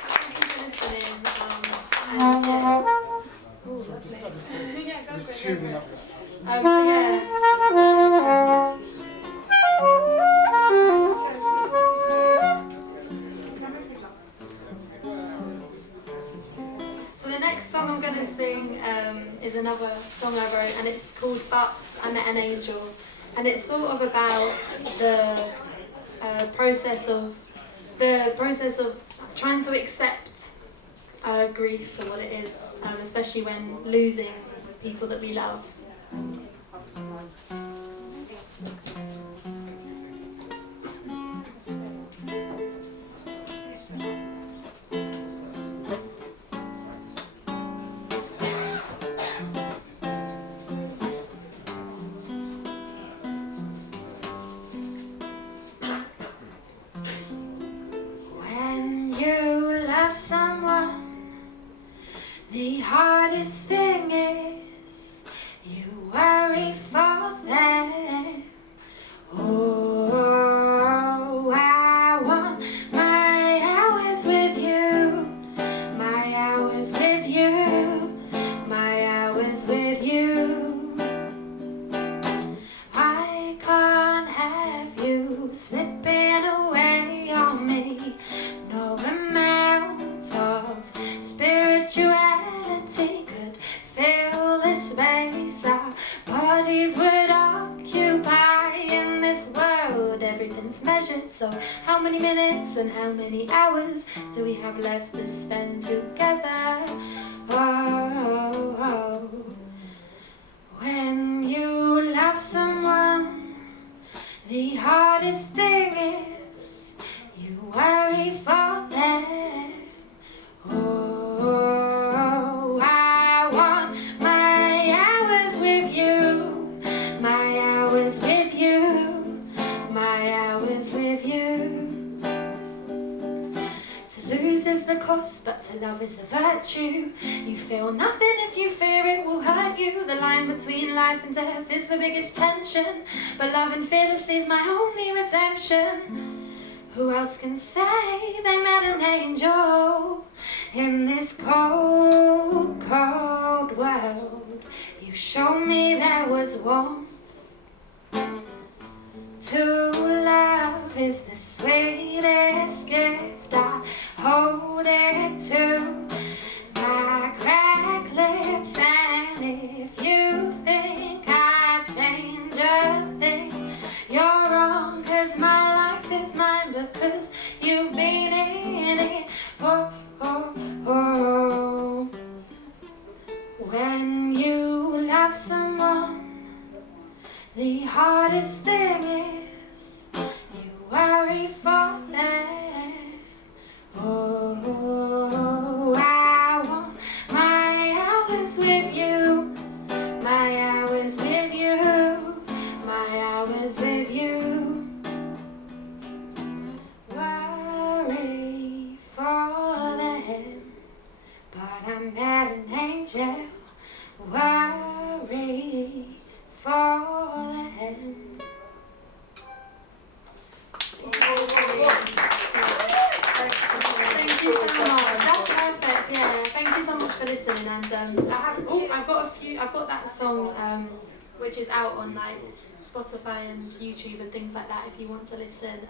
Thank you for listening. And yeah. Ooh, lovely. Yeah, go for it. So yeah. So the next song I'm going to sing is another song I wrote, and it's called But I Met an Angel. And it's sort of about the process of trying to accept grief for what it is, especially when losing people that we love. When you love someone, the hardest thing is you worry for them. Oh, I want my hours with you, my hours with you, my hours with you. I can't have you slipping away on me. No amount of spirituality could fill the space our bodies would occupy in this world. Everything's measured, so how many minutes and how many hours do we have left to spend together? Oh, oh. When you love someone, the hardest thing is you worry for them. Oh, I want my hours with you, my hours with you, my hours with you. To lose lose is the cost, but to love is the virtue. You feel nothing if you fear it will hurt you. The line between life and death is the biggest tension, but loving fearlessly is my only redemption. Who else can say they met an angel in this cold, cold world? You showed me there was warmth. To love is the sweetest gift. I hold it to my cracked lips, and if you think I change a thing, you're wrong, 'cause my life is mine because you've been in it. Oh, oh, oh. When you love someone, the hardest thing is you worry for them. Oh, I want my hours with you, my hours with you, my hours with you. Worry for them, but I met an angel. Worry for them. Thank you so much. That's perfect. Yeah. Thank you so much for listening. And I've got that song which is out on like Spotify and YouTube and things like that if you want to listen.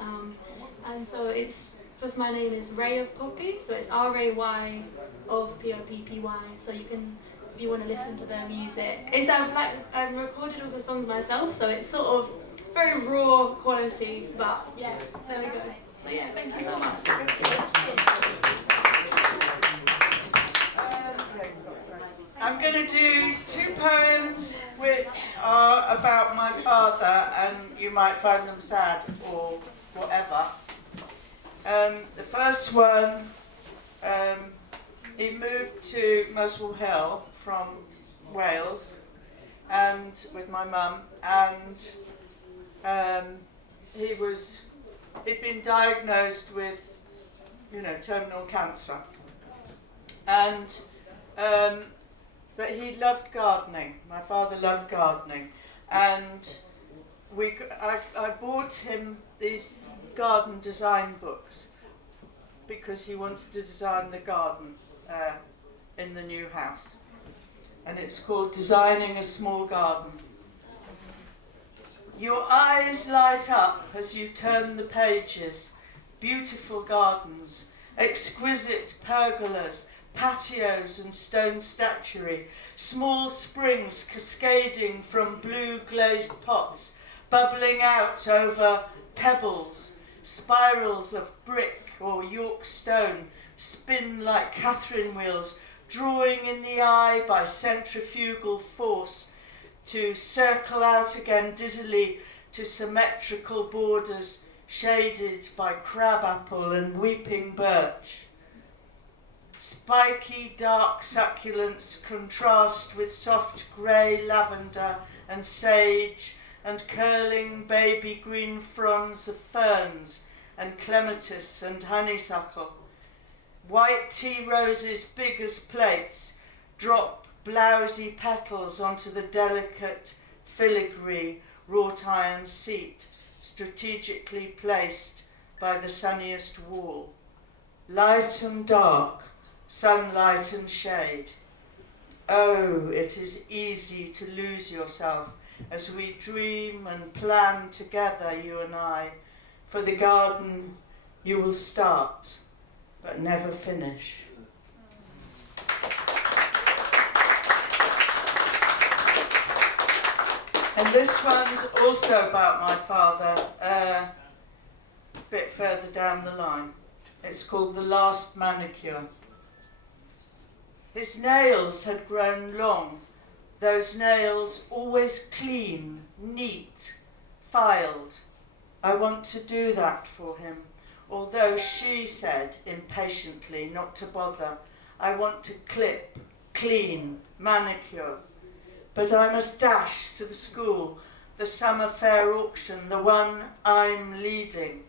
And so it's just, my name is Ray of Poppy, so it's R-A-Y of P-O-P-P-Y. So you can, if you want to listen to their music. It's I've recorded all the songs myself, so it's sort of very raw quality, but yeah, there we go. So yeah, thank you so much. I'm going to do 2 poems which are about my father, and you might find them sad or whatever. The first one, he moved to Muswell Hill from Wales, and with my mum, and he'd been diagnosed with, terminal cancer, and but he loved gardening. My father loved gardening, and I bought him these garden design books because he wanted to design the garden in the new house, and it's called Designing a Small Garden. Your eyes light up as you turn the pages, beautiful gardens, exquisite pergolas, patios and stone statuary, small springs cascading from blue glazed pots, bubbling out over pebbles, spirals of brick or York stone spin like Catherine wheels, drawing in the eye by centrifugal force to circle out again dizzily to symmetrical borders shaded by crabapple and weeping birch. Spiky dark succulents contrast with soft grey lavender and sage and curling baby green fronds of ferns and clematis and honeysuckle. White tea roses big as plates drop blousy petals onto the delicate filigree wrought iron seat strategically placed by the sunniest wall. Light and dark, sunlight and shade. Oh, it is easy to lose yourself as we dream and plan together, you and I, for the garden you will start but never finish. And this one's also about my father, a bit further down the line. It's called The Last Manicure. His nails had grown long, those nails always clean, neat, filed. I want to do that for him, although she said impatiently not to bother. I want to clip, clean, manicure. But I must dash to the school, the summer fair auction, the one I'm leading.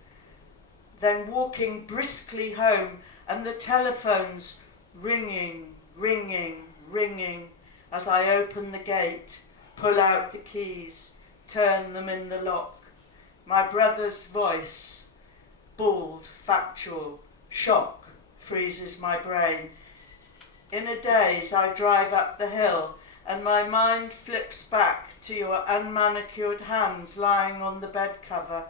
Then walking briskly home, and the telephone's ringing, ringing, ringing as I open the gate, pull out the keys, turn them in the lock. My brother's voice, bald, factual, shock, freezes my brain. In a daze, I drive up the hill, and my mind flips back to your unmanicured hands lying on the bed cover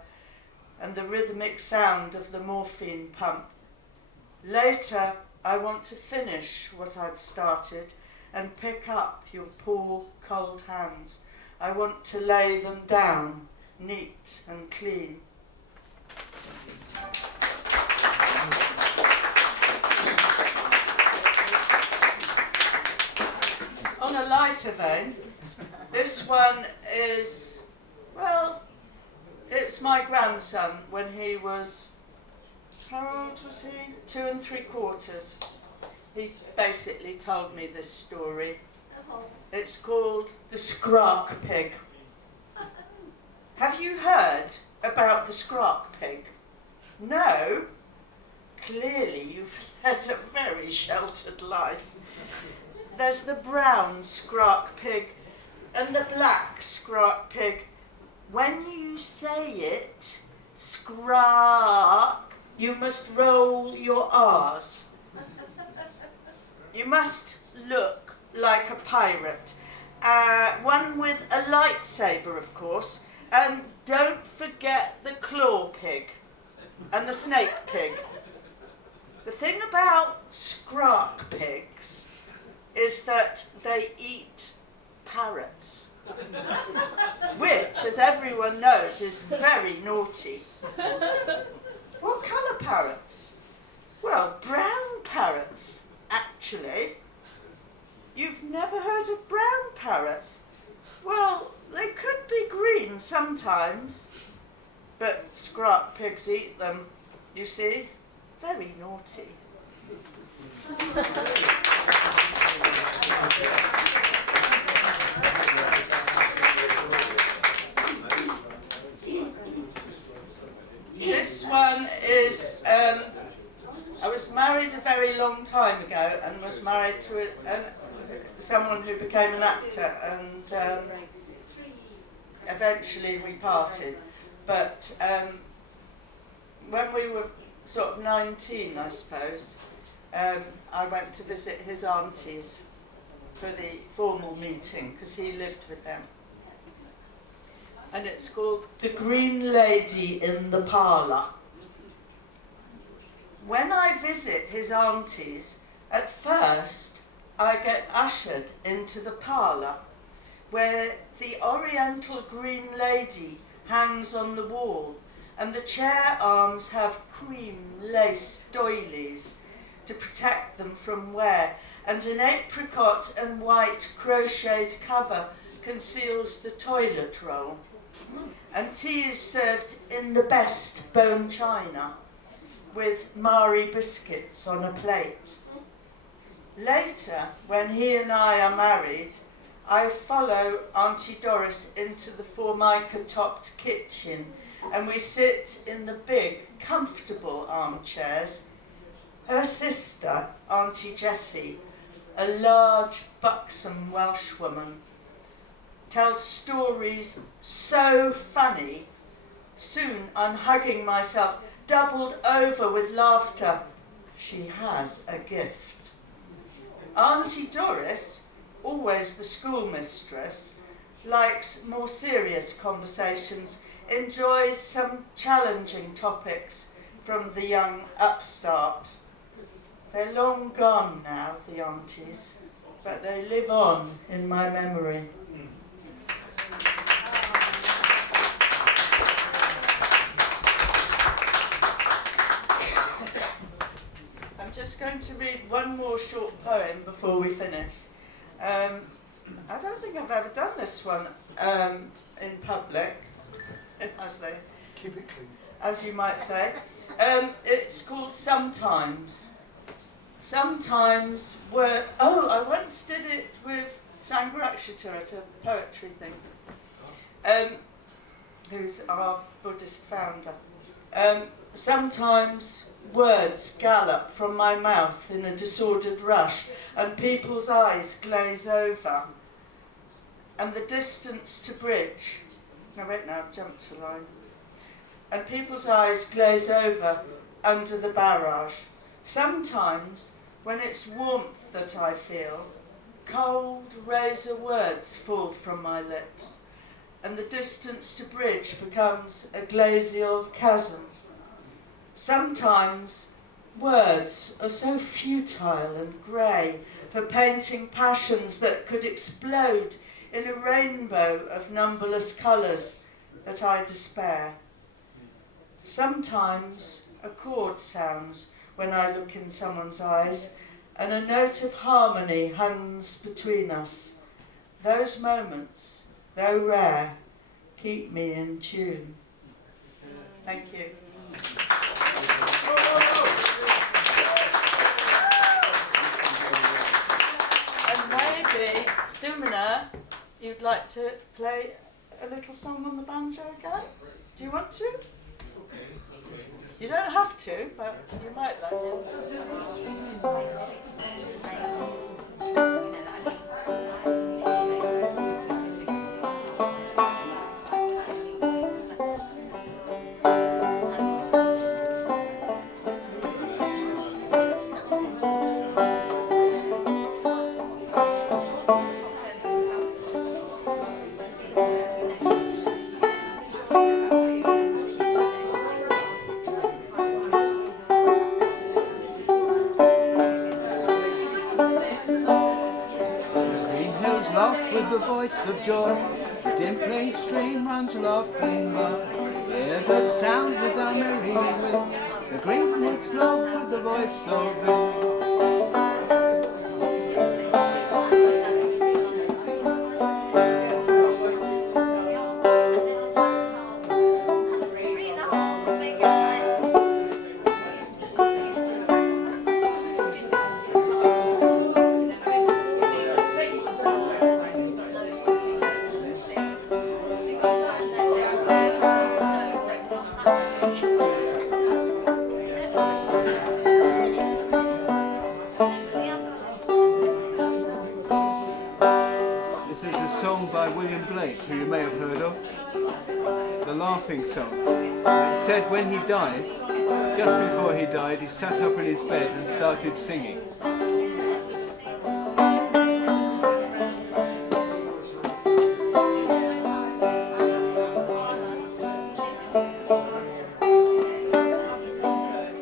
and the rhythmic sound of the morphine pump. Later, I want to finish what I'd started and pick up your poor, cold hands. I want to lay them down, neat and clean. On a lighter vein, this one is, well, it's my grandson when he was, how old was he? 2 3/4. He basically told me this story. It's called The Skrark Pig. Have you heard about the Skrark Pig? No? Clearly you've led a very sheltered life. There's the brown Skrark Pig and the black Skrark Pig. When you say it, Skrark, you must roll your R's. You must look like a pirate. One with a lightsaber, of course. And don't forget the claw pig and the snake pig. The thing about Skrark pigs is that they eat parrots, which, as everyone knows, is very naughty. What colour parrots? Well, brown parrots, actually. You've never heard of brown parrots? Well, they could be green sometimes, but Skrark pigs eat them, you see. Very naughty. This one is, I was married a very long time ago and was married to someone who became an actor, and eventually we parted. But when we were sort of 19, I suppose, I went to visit his aunties for the formal meeting because he lived with them. And it's called The Green Lady in the Parlour. When I visit his aunties, at first I get ushered into the parlour where the Oriental Green Lady hangs on the wall and the chair arms have cream lace doilies to protect them from wear, and an apricot and white crocheted cover conceals the toilet roll. And tea is served in the best bone china with Marie biscuits on a plate. Later, when he and I are married, I follow Auntie Doris into the formica-topped kitchen and we sit in the big, comfortable armchairs. Her sister, Auntie Jessie, a large, buxom Welshwoman, tells stories so funny. Soon I'm hugging myself, doubled over with laughter. She has a gift. Auntie Doris, always the schoolmistress, likes more serious conversations, enjoys some challenging topics from the young upstart. They're long gone now, the aunties, but they live on in my memory. I'm just going to read one more short poem before we finish. I don't think I've ever done this one in public, Keep it clean. as you might say. It's called Sometimes. Sometimes work. Oh, I once did it with Sangharakshita at a poetry thing, who's our Buddhist founder. Sometimes words gallop from my mouth in a disordered rush, and people's eyes glaze over. And the distance to bridge... No, wait now, I've jumped a line. And people's eyes glaze over under the barrage. Sometimes, when it's warmth that I feel, cold razor words fall from my lips, and the distance to bridge becomes a glacial chasm. Sometimes words are so futile and grey for painting passions that could explode in a rainbow of numberless colours that I despair. Sometimes a chord sounds when I look in someone's eyes, and a note of harmony hums between us. Those moments, though rare, keep me in tune. Thank you. And maybe, Sumina, you'd like to play a little song on the banjo again? Do you want to? You don't have to, but you might like of joy, the dimpling stream runs laughing by. Hear the sound with our merry winds, the greenwood's love with the voice of wind. When he died, just before he died, he sat up in his bed and started singing.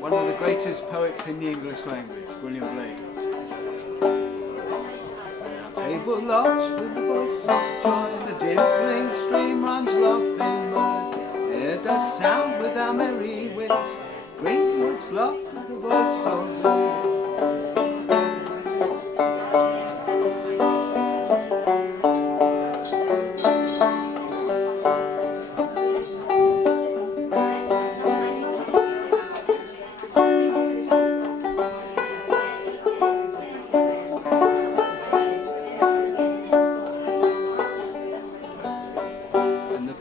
One of the greatest poets in the English language, William Blake. Our table laughs with the voice of joy, the dimpling stream runs laughing by. Hear the sound with our merry winds, greenwood's laugh with the voice of wind.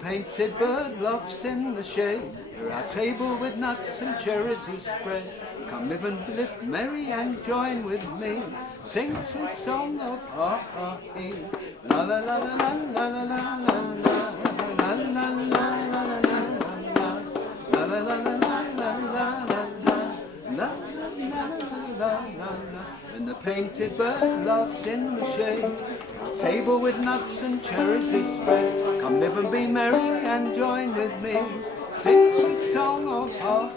Painted bird laughs in the shade. Here our table with nuts and cherries is spread. Come live and live merry and join with me. Sing sweet song of ha-ha-he. La la la la la la la la la la la la la la la. And the painted bird laughs in the shade. Our table with nuts and cherries is spread. Come live and be merry and join with me. Sing sweet song of ha